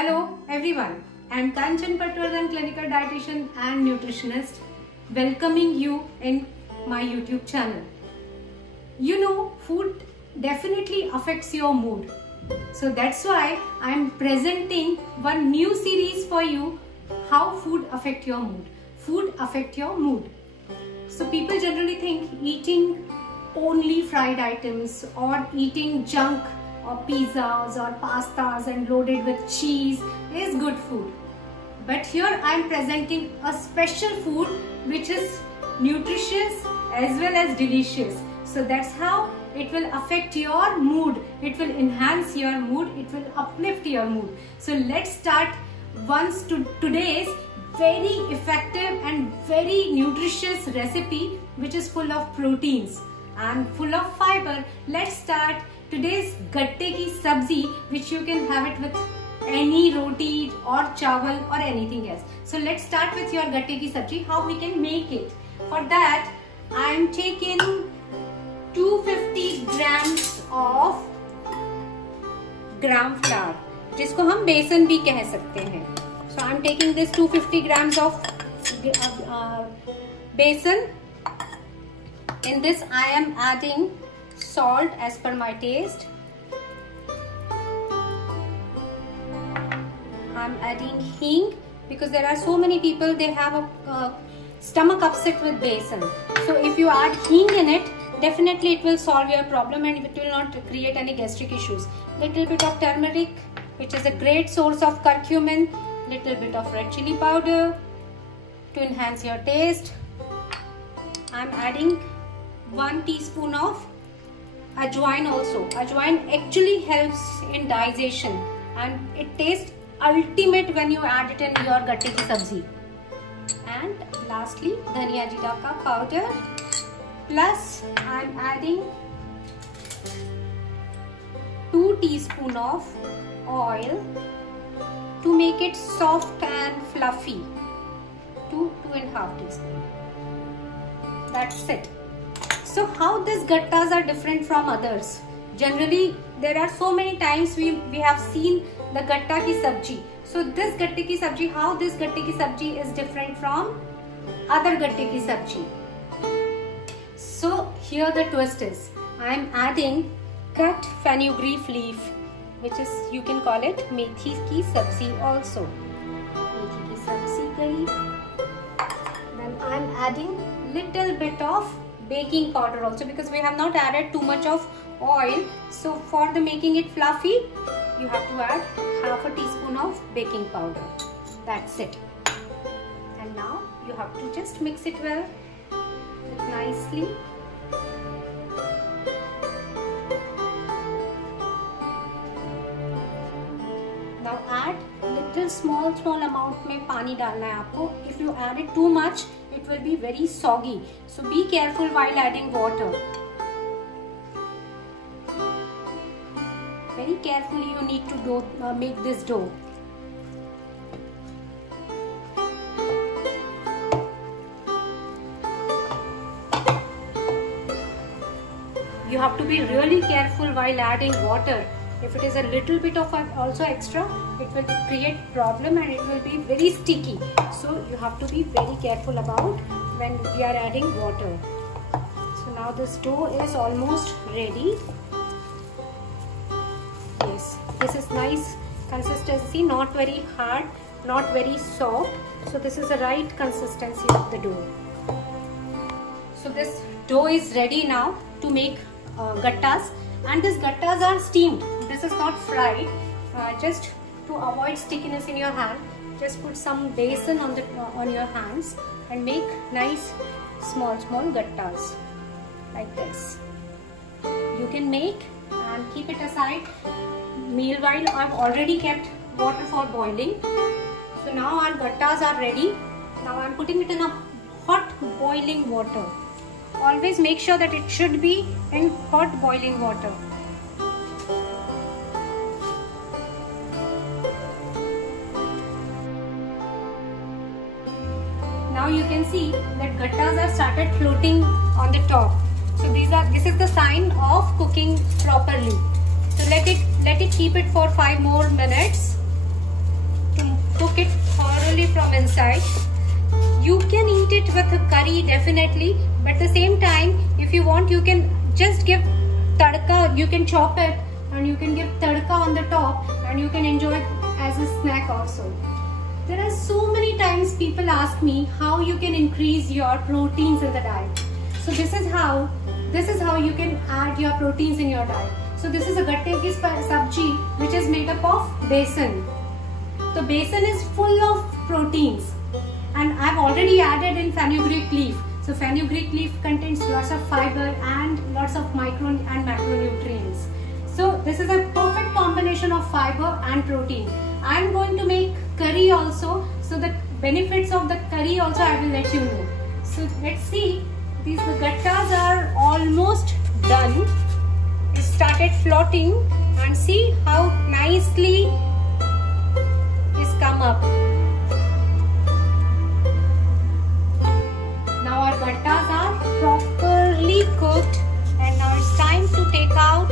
Hello everyone, I am Kanchan Patwardhan, clinical dietitian and nutritionist, welcoming you in my YouTube channel. You know, food definitely affects your mood. So that's why I am presenting one new series for you, how food affect your mood. Food affect your mood. So people generally think eating only fried items or eating junk or pizzas or pastas and loaded with cheese is good food. But here I am presenting a special food which is nutritious as well as delicious. So that's how it will affect your mood. It will enhance your mood. It will uplift your mood. So let's start once to today's very effective and very nutritious recipe which is full of proteins and full of fiber. Let's start today's gatte ki sabzi, which you can have it with any roti or chawal or anything else. So let's start with your gatte ki sabzi, how we can make it. For that I am taking 250 grams of gram flour, जिसको हम बेसन भी कह सकते हैं. So I am taking this 250 grams of besan. In this I am adding salt as per my taste. I am adding hing because there are so many people, they have a stomach upset with besan. So if you add hing in it, definitely it will solve your problem and it will not create any gastric issues. Little bit of turmeric, which is a great source of curcumin. Little bit of red chili powder to enhance your taste. I am adding 1 teaspoon of ajwain also. Ajwain actually helps in digestion and it tastes ultimate when you add it in your gatte ki sabzi. And lastly, dhania jeera ka powder. Plus I am adding 2 teaspoon of oil to make it soft and fluffy. 2.5 teaspoon. That's it. So how these gattas are different from others? Generally, there are so many times we have seen the gatta ki sabji. So this gatte ki sabji, how this gatte ki sabji is different from other gatte ki sabji? So here the twist is, I am adding cut fenugreek leaf, which is, you can call it methi ki sabzi also. Methi ki sabzi gayi. Then I am adding little bit of baking powder also because we have not added too much of oil. So for the making it fluffy, you have to add half a teaspoon of baking powder. That's it. And now you have to just mix it well nicely. Now add little small amount में पानी डालना है आपको. If you add it too much, it will be very soggy. So be careful while adding water. Very carefully you need to make this dough. You have to be really careful while adding water. If it is a little bit of also extra, it will create problem and it will be very sticky. So you have to be very careful about when we are adding water. So now this dough is almost ready. Yes, this is nice consistency, not very hard, not very soft. So this is the right consistency of the dough. So this dough is ready now to make gattas, and these gattas are steamed. This is not fried. Just to avoid stickiness in your hand, just put some besan on your hands and make nice small gattas like this. You can make and keep it aside. Meanwhile, I've already kept water for boiling. So now our gattas are ready. Now I'm putting it in a hot boiling water. Always make sure that it should be in hot boiling water. Now you can see that gattas are started floating on the top. So this is the sign of cooking properly. So let it keep it for 5 more minutes. naturally from inside. You can eat it with a curry definitely, but at the same time, if you want, you can just give tadka. You can chop it and you can give tadka on the top, and you can enjoy it as a snack also. There are so many times people ask me how you can increase your proteins in the diet. So this is how you can add your proteins in your diet. So this is a gatte ki sabji which is made up of besan. So besan is full of proteins, and I've already added in fenugreek leaf. So fenugreek leaf contains lots of fiber and lots of micro and macronutrients. So this is a perfect combination of fiber and protein. I'm going to make curry also, so the benefits of the curry also I will let you know. So let's see, these gattas are almost done. It started floating, and see how nicely it's come up. Now our gattas are properly cooked, and now it's time to take out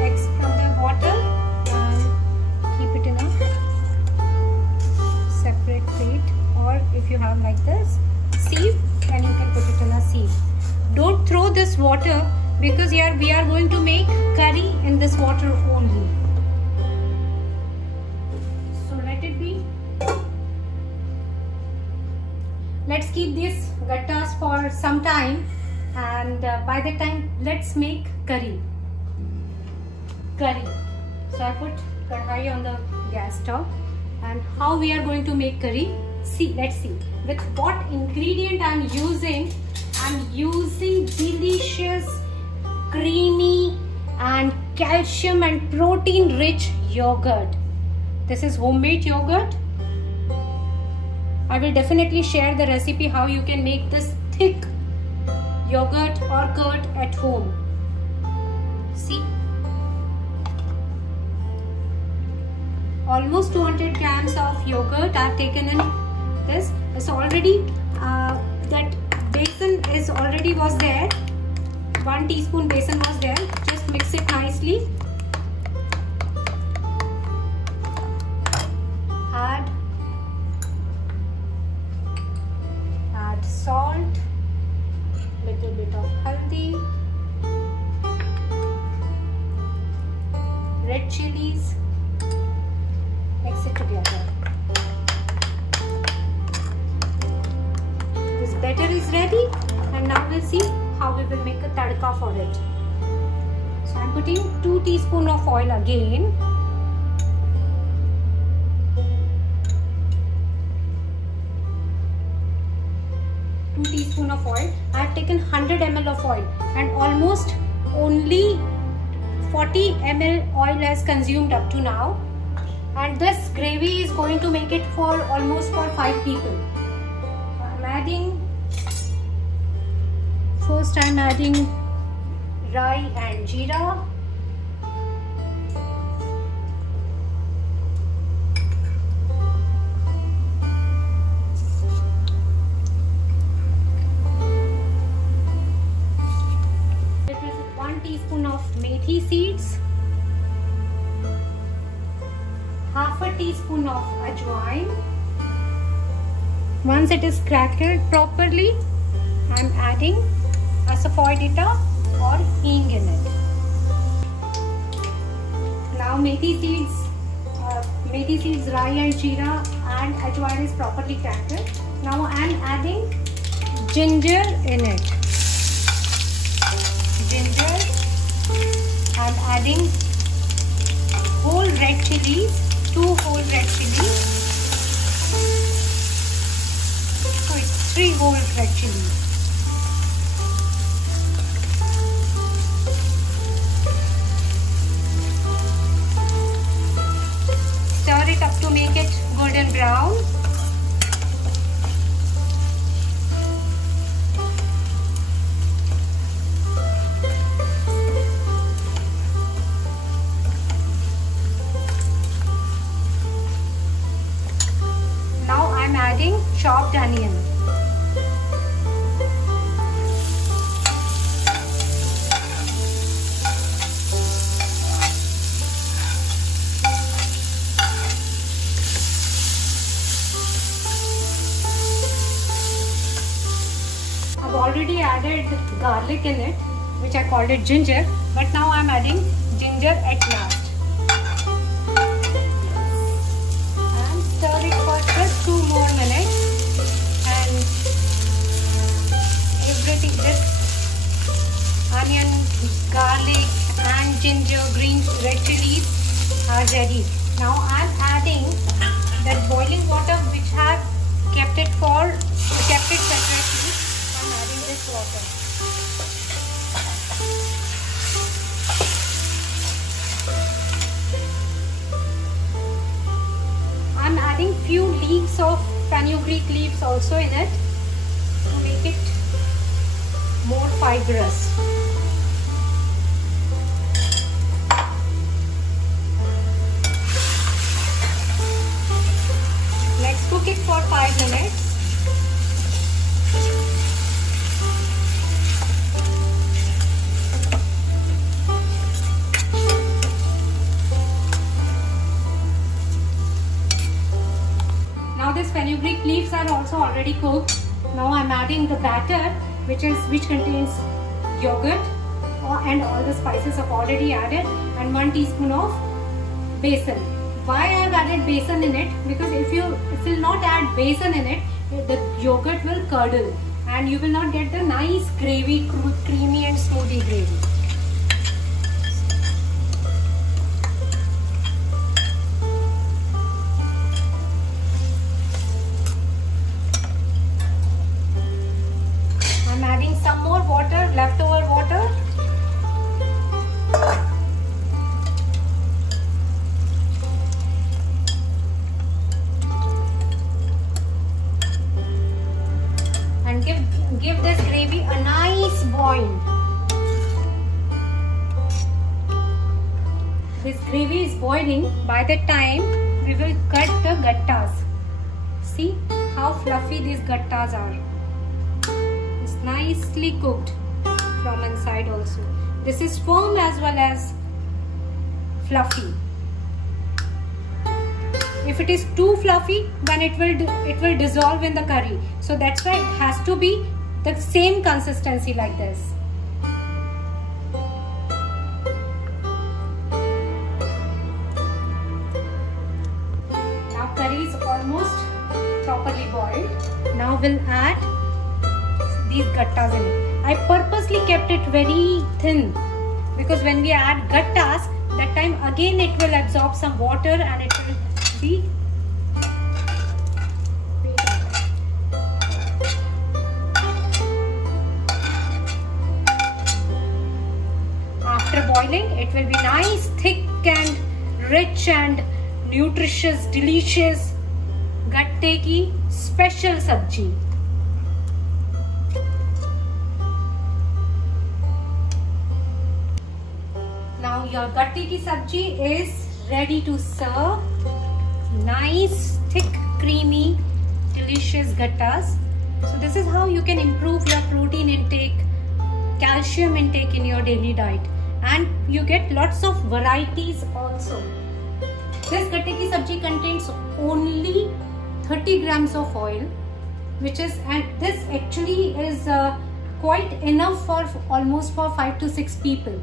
eggs from the water and keep it in a separate plate, or if you have like this sieve, then you can put it in a sieve. Don't throw this water, because here we are going to make curry in this water only. So let it be. Let's keep these gattas for some time, and by that time let's make curry. So I put kadhai on the gas stove, and how we are going to make curry. Let's see with what ingredient I'm using. I'm using delicious, creamy and calcium and protein rich yogurt. This is homemade yogurt. I will definitely share the recipe how you can make this thick yogurt or curd at home. See, almost 200 grams of yogurt I have taken in this. It's already that besan is already was there. 1 teaspoon besan was there. Just mix it nicely. Add salt, little bit of haldi, red chilies. Mix it together. This batter is ready, and now we'll see how we will make a tadka for it. So I'm putting 2 teaspoons of oil again. Of oil. I have taken 100 ml of oil, and almost only 40 ml oil has consumed up to now, and this gravy is going to make it for almost for 5 people. I'm adding, first I'm adding rai and jeera. Teaspoon of methi seeds, half a teaspoon of ajwain. Once it is crackled properly, I am adding asafoetida or hing in it. Now methi seeds, rai and jeera and ajwain is properly crackled. Now I am adding ginger in it. I'm adding whole red chilies, 2 whole red chilies. So it's 3 whole red chilies. Stir it up to make it golden brown. Chopped onion. added garlic in it, which I called it ginger, but now I'm adding ginger at last. And stir it for just 2 more minutes, and everything, this onion, garlic and ginger, green red chilies are ready. Now I'm adding that boiling water which have kept it separately. I'm adding this water. I'm adding few leaves of fenugreek leaves also in it to make it more fibrous. Let's cook it for 5 minutes. Now these fenugreek leaves are also already cooked. Now I'm adding the batter which contains yogurt and all the spices I've already added, and 1 teaspoon of besan. Why I have added besan in it? Because if you will not add besan in it, the yogurt will curdle and you will not get the nice gravy, creamy and smoothie gravy. I'm adding some more water, leftover water. And give this gravy a nice boil. This gravy is boiling. By the time we will cut the gattas. See how fluffy these gattas are. It's nicely cooked from inside also. This is firm as well as fluffy. If it is too fluffy, then it will dissolve in the curry. So that's why it has to be the same consistency like this. Now curry is almost properly boiled. Now we'll add these gattas in it. I purposely kept it very thin because when we add gattas, that time again it will absorb some water and it will be after boiling, it will be nice, thick and rich and nutritious, delicious gatte ki special sabji. Now your gatte ki sabji is ready to serve. Nice, thick, creamy, delicious gattas. So this is how you can improve your protein intake, calcium intake in your daily diet, and you get lots of varieties also. This gatte ki sabji contains only 30 grams of oil, and this actually is quite enough for almost for 5 to 6 people.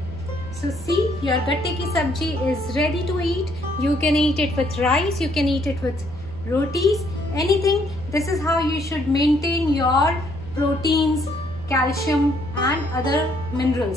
So see, your gatte ki sabji is ready to eat. You can eat it with rice, you can eat it with rotis, anything. This is how you should maintain your proteins, calcium and other minerals.